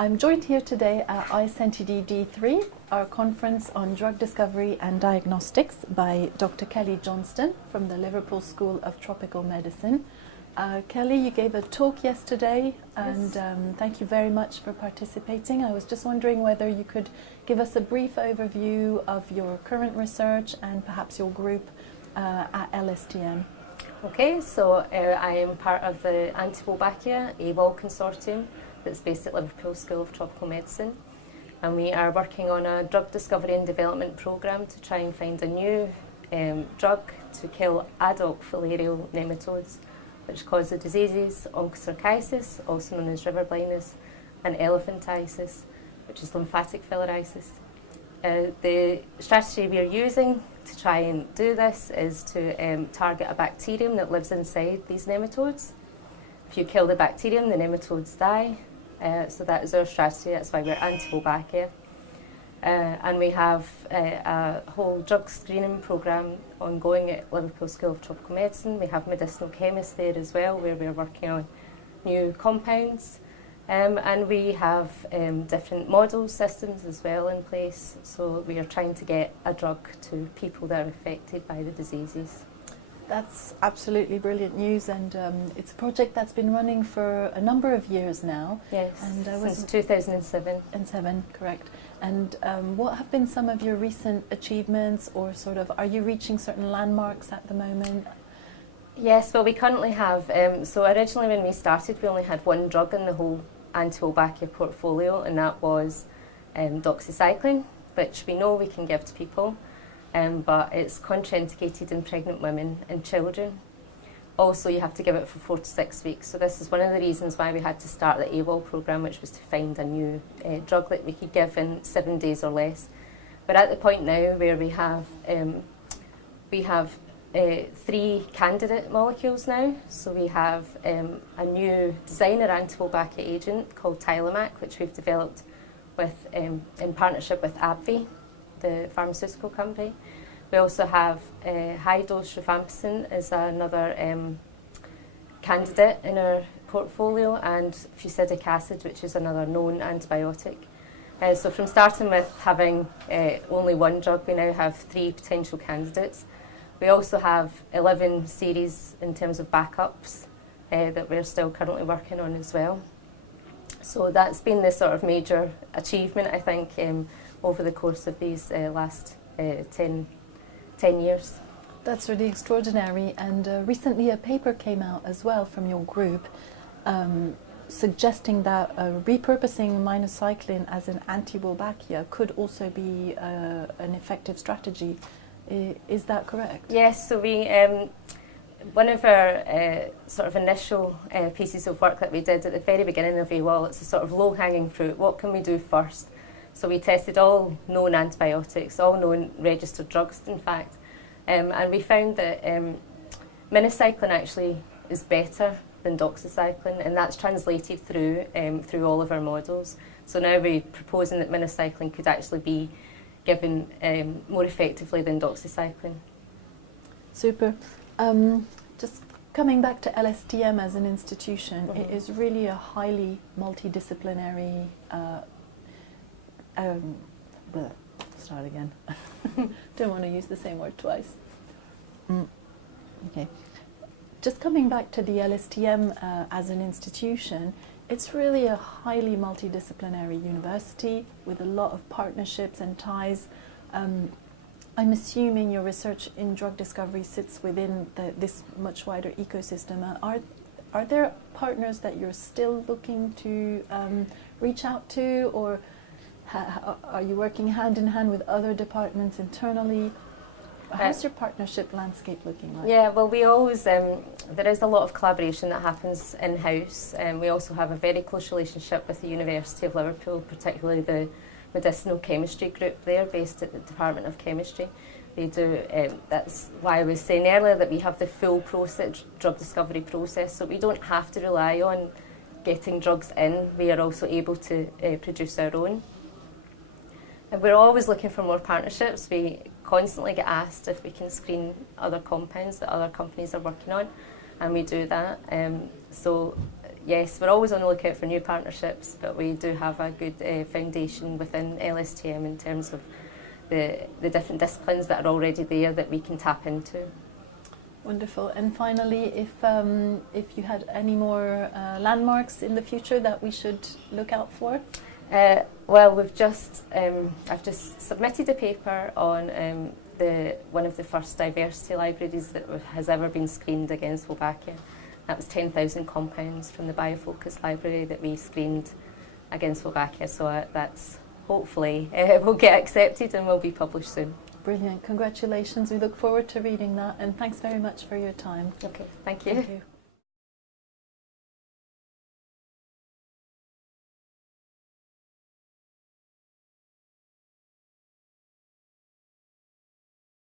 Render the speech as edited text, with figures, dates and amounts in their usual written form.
I'm joined here today at ISNTD D3, our conference on drug discovery and diagnostics, by Dr. Kelly Johnston from the Liverpool School of Tropical Medicine. Kelly, you gave a talk yesterday, and thank you very much for participating. I was just wondering whether you could give us a brief overview of your current research and perhaps your group at LSTM. Okay, so I am part of the Wolbachia A.WOL Consortium that's based at Liverpool School of Tropical Medicine, and we are working on a drug discovery and development programme to try and find a new drug to kill adult filarial nematodes, which cause the diseases onchocerciasis, also known as river blindness, and elephantiasis, which is lymphatic filariasis. The strategy we are using to try and do this is to target a bacterium that lives inside these nematodes. If you kill the bacterium, the nematodes die. So that is our strategy. That's why we're anti-wolbachia. And we have a whole drug screening programme ongoing at Liverpool School of Tropical Medicine. We have medicinal chemists there as well, where we're working on new compounds. And we have different model systems as well in place. So we are trying to get a drug to people that are affected by the diseases. That's absolutely brilliant news, and it's a project that's been running for a number of years now. Yes, and since 2007. And seven, correct. And what have been some of your recent achievements, or sort of, are you reaching certain landmarks at the moment? Yes, well, we currently have. So originally when we started, we only had one drug in the whole anti-wolbachia portfolio, and that was doxycycline, which we know we can give to people. But it's contraindicated in pregnant women and children. Also, you have to give it for 4 to 6 weeks. So this is one of the reasons why we had to start the AWOL programme, which was to find a new drug that we could give in 7 days or less. But at the point now where we have 3 candidate molecules now. So we have a new designer anti-wolbachia agent called Tylomac, which we've developed with in partnership with AbbVie, the pharmaceutical company. We also have high-dose rifampicin as another candidate in our portfolio, and fusidic acid, which is another known antibiotic. So from starting with having only one drug, we now have 3 potential candidates. We also have 11 series in terms of backups that we're still currently working on as well. So that's been the sort of major achievement, I think, over the course of these last 10 years. That's really extraordinary, and recently a paper came out as well from your group suggesting that repurposing minocycline as an anti-wolbachia could also be an effective strategy. Is that correct? Yes, so we one of our sort of initial pieces of work that we did at the very beginning of A.WOL, it's a sort of low-hanging fruit. What can we do first? So we tested all known antibiotics, all known registered drugs, in fact, and we found that minocycline actually is better than doxycycline, and that's translated through all of our models. So now we're proposing that minocycline could actually be given more effectively than doxycycline. Super. Just coming back to LSTM as an institution, it is really a highly multidisciplinary start again. Don't want to use the same word twice. Okay. Just coming back to the LSTM as an institution, it's really a highly multidisciplinary university with a lot of partnerships and ties. I'm assuming your research in drug discovery sits within this much wider ecosystem. Are there partners that you're still looking to reach out to, or are you working hand in hand with other departments internally? How's your partnership landscape looking like? Yeah, well, we always, there is a lot of collaboration that happens in-house, and we also have a very close relationship with the University of Liverpool, particularly the medicinal chemistry group there, based at the Department of Chemistry. They do, that's why I was saying earlier that we have the full process, drug discovery process, so we don't have to rely on getting drugs in. We are also able to produce our own. And we're always looking for more partnerships. We constantly get asked if we can screen other compounds that other companies are working on, and we do that. So yes, we're always on the lookout for new partnerships, but we do have a good foundation within LSTM in terms of the different disciplines that are already there that we can tap into. Wonderful. And finally, if you had any more landmarks in the future that we should look out for? Well, I've just submitted a paper on one of the first diversity libraries that has ever been screened against Wolbachia. That was 10,000 compounds from the Biofocus library that we screened against Wolbachia. So that's hopefully will get accepted and will be published soon. Brilliant. Congratulations. We look forward to reading that, and thanks very much for your time. Okay, thank you. Thank you.